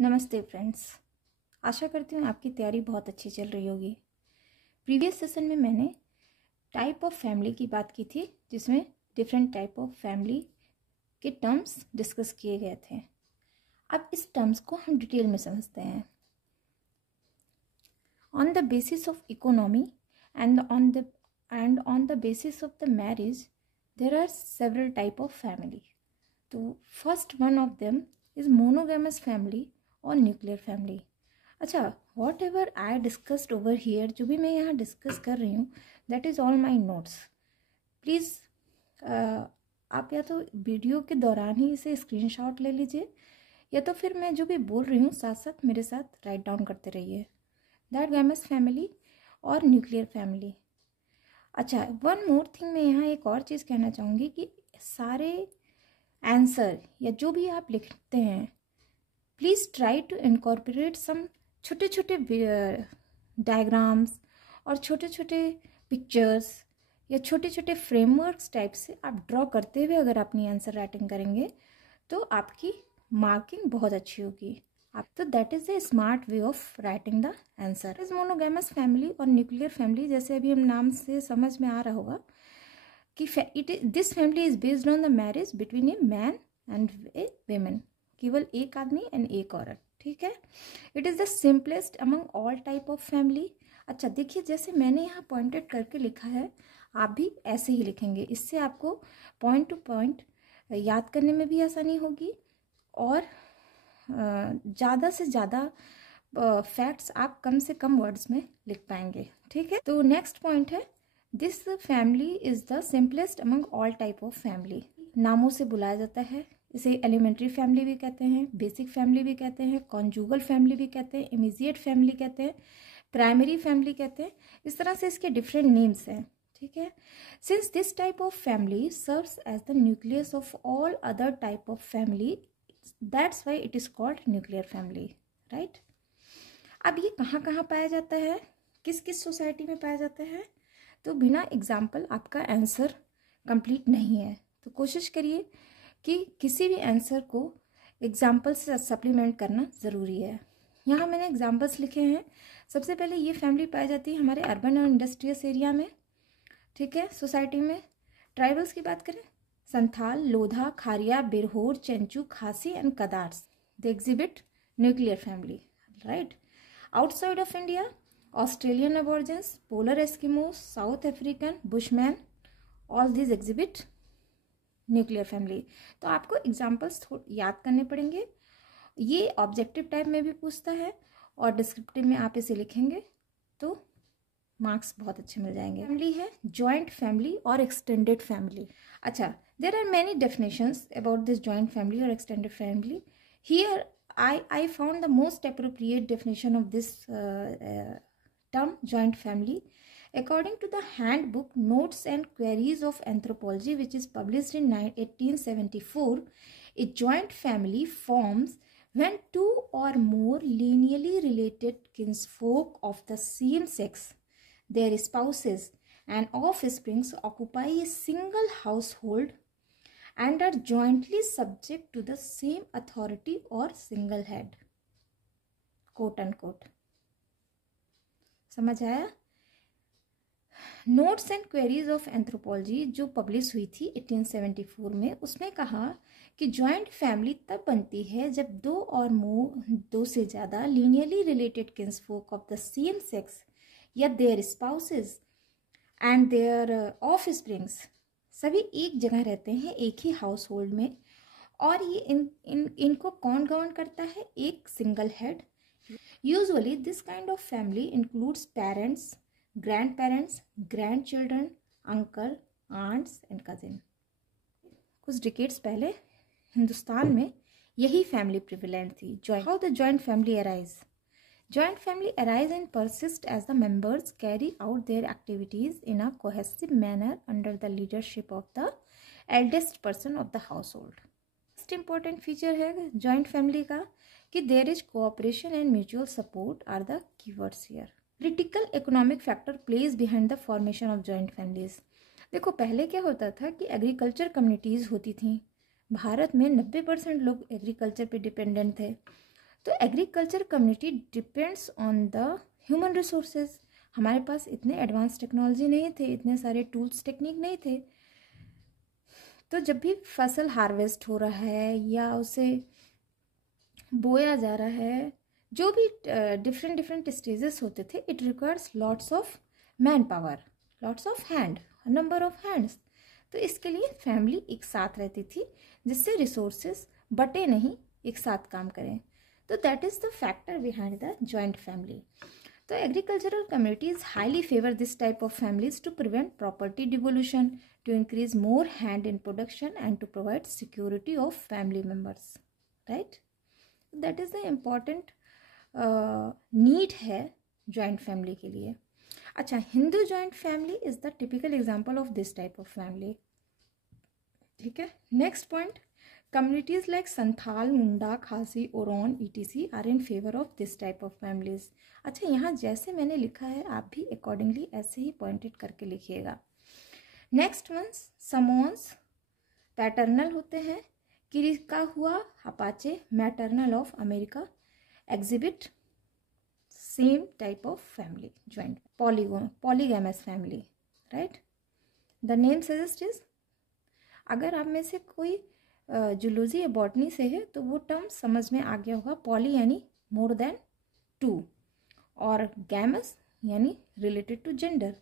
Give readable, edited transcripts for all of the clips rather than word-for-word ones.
नमस्ते फ्रेंड्स। आशा करती हूँ आपकी तैयारी बहुत अच्छी चल रही होगी। प्रीवियस सेशन में मैंने टाइप ऑफ फैमिली की बात की थी, जिसमें डिफरेंट टाइप ऑफ फैमिली के टर्म्स डिस्कस किए गए थे। अब इस टर्म्स को हम डिटेल में समझते हैं। On the basis of economy and on the basis of the marriage there are several type of family. तो first one of them is monogamous family और न्यूक्लियर फैमिली। अच्छा, whatever I discussed over here, जो भी मैं यहाँ discuss कर रही हूँ, that is all my notes. Please आप या तो वीडियो के दौरान ही इसे स्क्रीनशॉट ले लीजिए, या तो फिर मैं जो भी बोल रही हूँ साथ साथ मेरे साथ राइट डाउन करते रहिए। दैट गैमस फैमिली और न्यूक्लियर फैमिली। अच्छा, वन मोर थिंग, मैं यहाँ एक और चीज़ कहना चाहूँगी कि सारे आंसर या जो भी आप लिखते हैं, प्लीज़ ट्राई टू इनकॉर्पोरेट सम छोटे छोटे डायग्राम्स और छोटे छोटे पिक्चर्स या छोटे छोटे फ्रेमवर्क्स टाइप से आप ड्रॉ करते हुए अगर अपनी आंसर राइटिंग करेंगे तो आपकी मार्किंग बहुत अच्छी होगी। आप तो that is a smart way of writing the answer. Is monogamous family और न्यूक्लियर फैमिली, जैसे अभी हम नाम से समझ में आ रहा होगा कि this family is based on the marriage between a man and A women, केवल एक आदमी एंड एक औरत। ठीक है, it is the simplest among all type of family. अच्छा देखिए, जैसे मैंने यहाँ पॉइंटेड करके लिखा है, आप भी ऐसे ही लिखेंगे। इससे आपको पॉइंट टू पॉइंट याद करने में भी आसानी होगी और ज़्यादा से ज़्यादा फैक्ट्स आप कम से कम वर्ड्स में लिख पाएंगे। ठीक है, तो नेक्स्ट पॉइंट है, this family is the simplest among all type of family. नामों से बुलाया जाता है, इसे एलिमेंट्री फैमिली भी कहते हैं, बेसिक फैमिली भी कहते हैं, कॉन्जुगल फैमिली भी कहते हैं, इमीडिएट फैमिली कहते हैं, प्राइमरी फैमिली कहते हैं। इस तरह से इसके डिफरेंट नेम्स हैं। ठीक है, since this type of family serves as the nucleus of all other type of family, that's why it is called nuclear family. Right, अब ये कहाँ कहाँ पाया जाता है, किस किस सोसाइटी में पाया जाता है, तो बिना एग्जाम्पल आपका आंसर कंप्लीट नहीं है। तो कोशिश करिए कि किसी भी आंसर को एग्जाम्पल से सप्लीमेंट करना ज़रूरी है। यहाँ मैंने एग्जाम्पल्स लिखे हैं। सबसे पहले ये फैमिली पाई जाती है हमारे अर्बन और इंडस्ट्रियस एरिया में। ठीक है, सोसाइटी में ट्राइबल्स की बात करें, संथाल, लोधा, खारिया, Birhor, Chenchu, Khasi and Kadars, they exhibit nuclear family. Right, outside of India, Australian aborigines, polar Eskimos, South African bushman, all this exhibit nuclear family. तो आपको एग्जाम्पल्स याद करने पड़ेंगे। ये ऑब्जेक्टिव टाइप में भी पूछता है और डिस्क्रिप्टिव में आप इसे लिखेंगे तो मार्क्स बहुत अच्छे मिल जाएंगे। फैमिली है जॉइंट फैमिली और एक्सटेंडेड फैमिली। अच्छा, there are many definitions about this joint family और extended family. Here I found the most appropriate definition of this term joint family. According to the handbook Notes and Queries of Anthropology, which is published in 1874, a joint family forms when two or more lineally related kinsfolk of the same sex, their spouses and offsprings occupy a single household and are jointly subject to the same authority or single head, quote unquote। समझ आया? Notes and queries of anthropology जो publish हुई थी 1874 में, उसमें कहा कि joint family तब बनती है जब दो से ज़्यादा lineally related kinsfolk of the same sex या their spouses and their offsprings सभी एक जगह रहते हैं, एक ही हाउस होल्ड में। और ये इनको कौन गवर्न करता है? एक single head. Usually this kind of family includes parents, grandparents, grandchildren, uncle, aunts and cousin. कुछ डिकेड्स पहले हिंदुस्तान में यही फैमिली प्रिवेलेंट थी। How the joint family arise? Joint family arise and persist as the members carry out their activities in a cohesive manner under the leadership of the eldest person of the household. Most important feature है joint family का कि there is cooperation and mutual support are the keywords here. Critical economic factor plays behind the formation of joint families. देखो, पहले क्या होता था कि agriculture communities होती थी। भारत में 90% लोग एग्रीकल्चर पे डिपेंडेंट थे। तो agriculture community depends on the human resources. हमारे पास इतने एडवांस टेक्नोलॉजी नहीं थे, इतने सारे टूल्स टेक्निक नहीं थे। तो जब भी फसल हार्वेस्ट हो रहा है या उसे बोया जा रहा है, जो भी डिफरेंट डिफरेंट स्टेजेस होते थे, it requires lots of man power, lots of hand, number of hands. तो इसके लिए फैमिली एक साथ रहती थी जिससे रिसोर्सेज बटे नहीं, एक साथ काम करें। तो that is the factor behind the joint family. तो agricultural communities highly favour this type of families to prevent property devolution, to increase more hand in production and to provide security of family members, right. That is the important need है joint family के लिए। अच्छा, Hindu joint family is the typical example of this type of family, ठीक है। Next point, communities like Santhal, मुंडा, खासी, Oraon etc are in favour of this type of families. अच्छा, यहाँ जैसे मैंने लिखा है आप भी अकॉर्डिंगली ऐसे ही पॉइंटेड करके लिखिएगा। नेक्स्ट वंस, समोन्स पैटर्नल होते हैं, किरिका हुआ Apache maternal of America, exhibit same type of family, joint polygamous family, right. The name suggest is, अगर आप में से कोई जूलॉजी या बॉटनी से है तो वो टर्म समझ में आ गया होगा। पॉली यानी मोर देन टू, और गैमस यानी रिलेटेड टू जेंडर।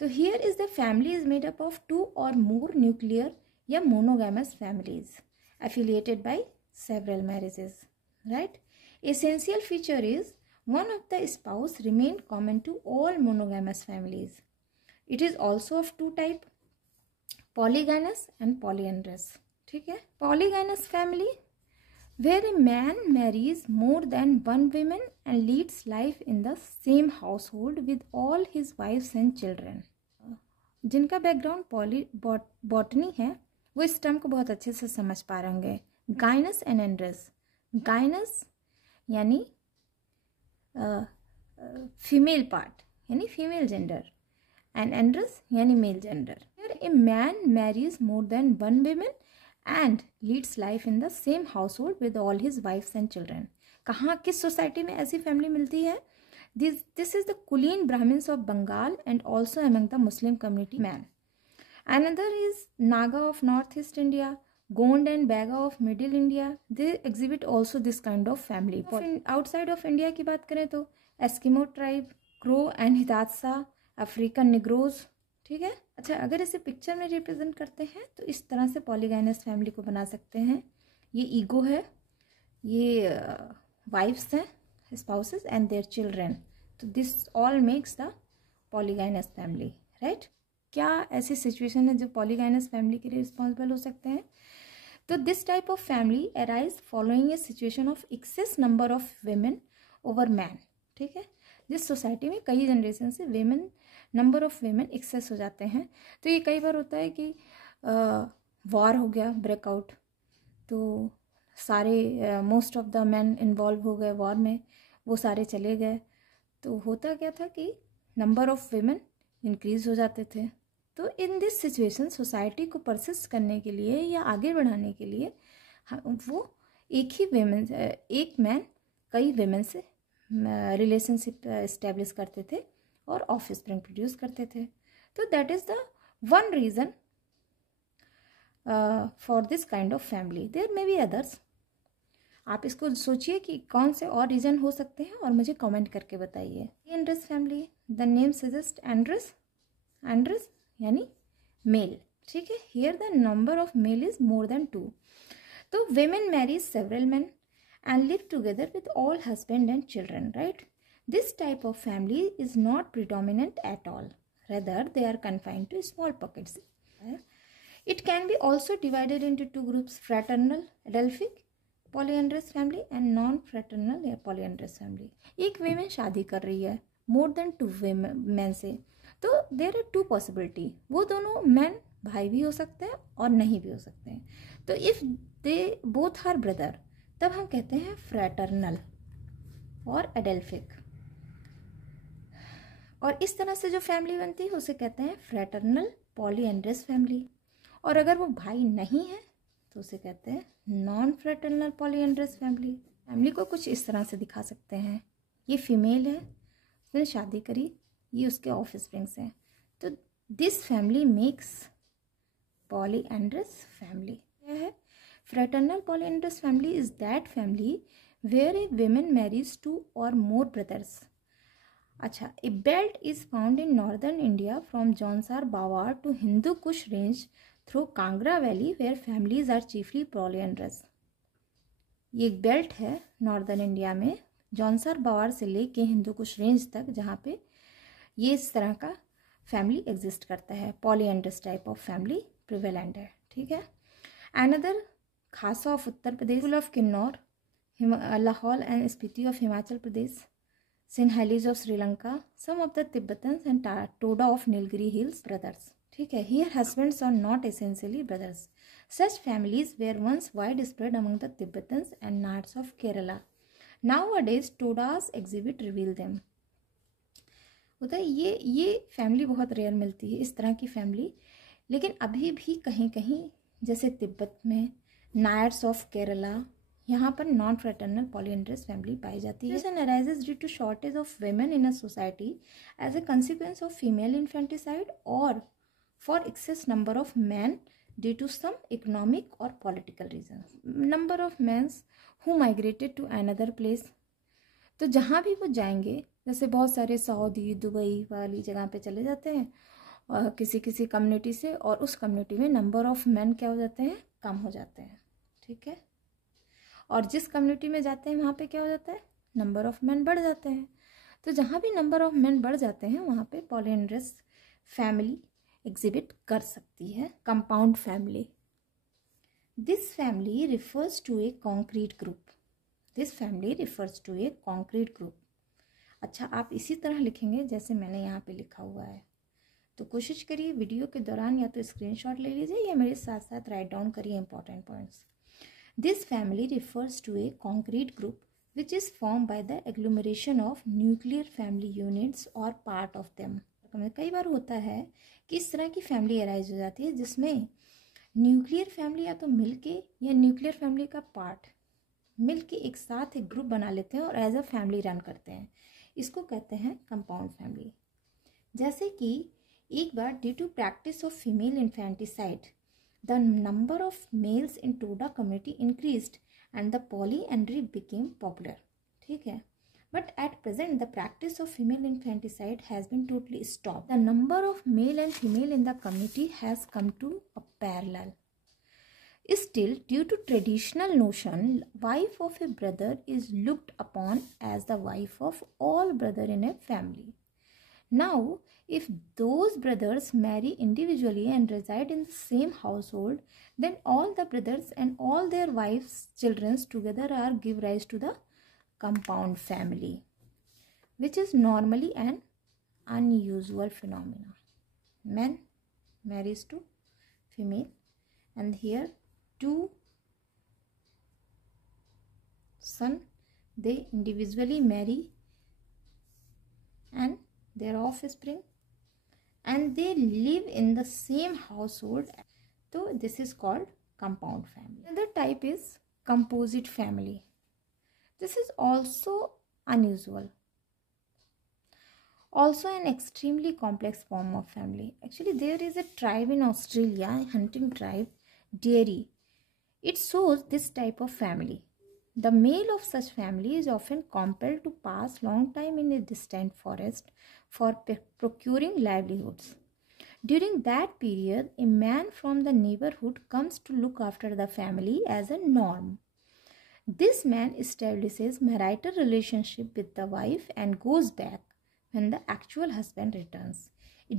तो here is the family is made up of two or more nuclear या monogamous families affiliated by several marriages, right? Essential feature is one of the spouse remain common to all monogamous families. It is also of two type, polygynous and polyandrous, ठीक है। Polygynous family where a man marries more than one woman and leads life in the same household with all his wives and children. जिनका background botany है वो इस term को बहुत अच्छे से समझ पा रहे होंगे। गाइनस एंड एंड्रस, गाइनस यानी फीमेल पार्ट यानी फीमेल जेंडर, एंड एंड्रस यानी male gender. A man marries more than one women and leads life in the same household with all his wifes and children. कहाँ, किस society में ऐसी family मिलती है? This is the Kulin Brahmans of Bengal and also among the Muslim community man. Another is Naga of Northeast India, Gond and Baga of Middle India. They exhibit also this kind of family. Outside of India की बात करें तो Eskimo tribe, Crow and Hidatsa, African Negroes, ठीक है। अच्छा, अगर इसे picture में रिप्रेजेंट करते हैं तो इस तरह से पॉलीगाइनस फैमिली को बना सकते हैं। ये ईगो है, ये वाइफ्स हैं, स्पाउसेस एंड देयर चिल्ड्रन। तो this all makes the polygynous family, right. क्या ऐसी सिचुएशन है जो पॉलीगाइनस फैमिली के लिए रिस्पॉन्सिबल हो सकते हैं? तो this type of family arise following a situation of excess number of women over man, ठीक है। जिस सोसाइटी में कई जनरेशन से women, number of women excess हो जाते हैं, तो ये कई बार होता है कि वॉर हो गया ब्रेकआउट, तो सारे most of the man involve हो गए वॉर में, वो सारे चले गए, तो होता क्या था कि नंबर ऑफ वेमेन इंक्रीज हो जाते थे। तो इन दिस सिचुएशन सोसाइटी को परसिस्ट करने के लिए या आगे बढ़ाने के लिए वो एक ही वेमेन, एक मैन कई वेमेन से रिलेशनशिप इस्टेब्लिश करते थे और ऑफस्प्रिंग प्रोड्यूस करते थे। तो that is the one reason for this kind of family. There may be others. आप इसको सोचिए कि कौन से और रीज़न हो सकते हैं और मुझे कमेंट करके बताइए। Androus family, the name suggest androus, androus यानी मेल, ठीक है। Here the number of male is more than two. तो women marries several man and live together with all husband and children, right. This type of family is not predominant at all, rather they are confined to small pockets. It can be also divided into two groups, fraternal adelphic polyandrous family and non fraternal या polyandrous family. एक women शादी कर रही है मोर than to man से, तो there are to possibility, वो दोनों मैन भाई भी हो सकते हैं और नहीं भी हो सकते हैं। तो if they both are brother, तब हम कहते हैं फ्रैटर्नल और एडल्फिक, और इस तरह से जो फैमिली बनती है उसे कहते हैं फ्रैटर्नल पॉलीएंड्रस फैमिली। और अगर वो भाई नहीं है तो उसे कहते हैं non fraternal polyandrous family, family को कुछ इस तरह से दिखा सकते हैं। ये फीमेल है, उसने शादी करी, ये उसके ऑफ स्प्रिंग्स हैं। तो this family makes polyandrous family. क्या है? Fraternal polyandrous family is that family where a women marries 2 or more brothers. अच्छा, a belt is found in northern India from Jaunsar Bawar to Hindu Kush range through Kangra valley where families are chiefly polyandrous. ये एक belt है northern India में, जौनसार बावार से लेके Hindu Kush range तक, जहाँ पे ये इस तरह का फैमिली एग्जिस्ट करता है। Polyandrous type of family prevalent है। ठीक है। Another Khasa of Uttar Pradesh, of Kinnaur, Lahaul and Spiti of Himachal Pradesh, Sinhalese of Sri Lanka, some of the Tibetans and Toda of Nilgiri hills brothers. ठीक है। Here husbands are not essentially brothers. Such families were once widespread among the Tibetans and Nats of Kerala. Nowadays, Todas exhibit reveal them. होता है ये family बहुत rare मिलती है, इस तरह की फैमिली। लेकिन अभी भी कहीं कहीं, जैसे तिब्बत में, नायर्स ऑफ केरला, यहाँ पर नॉन फ्रेटर्नल पॉलीएंड्रस फैमिली पाई जाती है। This arises due to shortage of women in a society as a consequence of female infanticide or for excess number of men due to some economic or political reasons. Number of men who migrated to another place. तो जहाँ भी वो जाएंगे, जैसे बहुत सारे Saudi, Dubai वाली जगह पे चले जाते हैं और किसी कम्युनिटी से, और उस कम्युनिटी में नंबर ऑफ मैन क्या हो जाते हैं, कम हो जाते हैं। ठीक है। और जिस कम्युनिटी में जाते हैं वहाँ पे क्या हो जाता है, नंबर ऑफ मैन बढ़ जाते हैं। तो जहाँ भी नंबर ऑफ मैन बढ़ जाते हैं वहाँ पे पॉलीएंड्रस फैमिली एग्जिबिट कर सकती है। Compound family, this family refers to a concrete group. This family refers to a concrete group. अच्छा, आप इसी तरह लिखेंगे जैसे मैंने यहाँ पे लिखा हुआ है। तो कोशिश करिए वीडियो के दौरान या तो स्क्रीनशॉट ले लीजिए या मेरे साथ साथ राइट डाउन करिए important points. This family refers to a concrete group which is form by the agglomeration of nuclear family units और पार्ट ऑफ देम। कई बार होता है कि इस तरह की फैमिली अराइज हो जाती है जिसमें न्यूक्लियर फैमिली या तो मिलके या न्यूक्लियर फैमिली का पार्ट मिलके एक साथ एक ग्रुप बना लेते हैं और एज अ फैमिली रन करते हैं। इसको कहते हैं कंपाउंड फैमिली। जैसे कि एक बार due to practice of female infanticide the number of males in Toda community increased and the polyandry became popular. ठीक है। But at present, the practice of female infanticide has been totally stopped. The number of male and female in the community has come to a parallel. Still, due to traditional notion, wife of a brother is looked upon as the wife of all brother in a family. Now, if those brothers marry individually and reside in the same household, then all the brothers and all their wives' children together are give rise to the compound family, which is normally an unusual phenomenon. Man marries to female, and here two son, they individually marry and their offspring, and they live in the same household. So this is called compound family. Another type is composite family. This is also unusual. Also an extremely complex form of family. Actually, there is a tribe in Australia, a hunting tribe, Dairy. It shows this type of family. The male of such family is often compelled to pass long time in a distant forest for procuring livelihoods. During that period, a man from the neighborhood comes to look after the family as a norm. This man establishes marital relationship with the wife and goes back when the actual husband returns.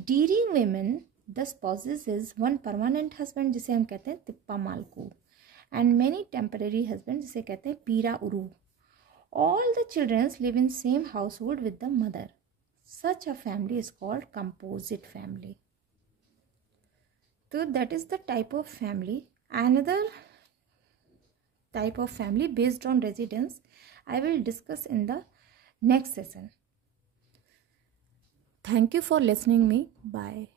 Dairy women thus possesses one permanent husband जिसे हम कहते हैं तिप्पा Malku, and many temporary husbands जिसे कहते हैं पीरा उरू. All the children live in same household with the mother. Such a family is called composite family. So that is the type of family. Another type of family based on residence I will discuss in the next session. Thank you for listening me. Bye.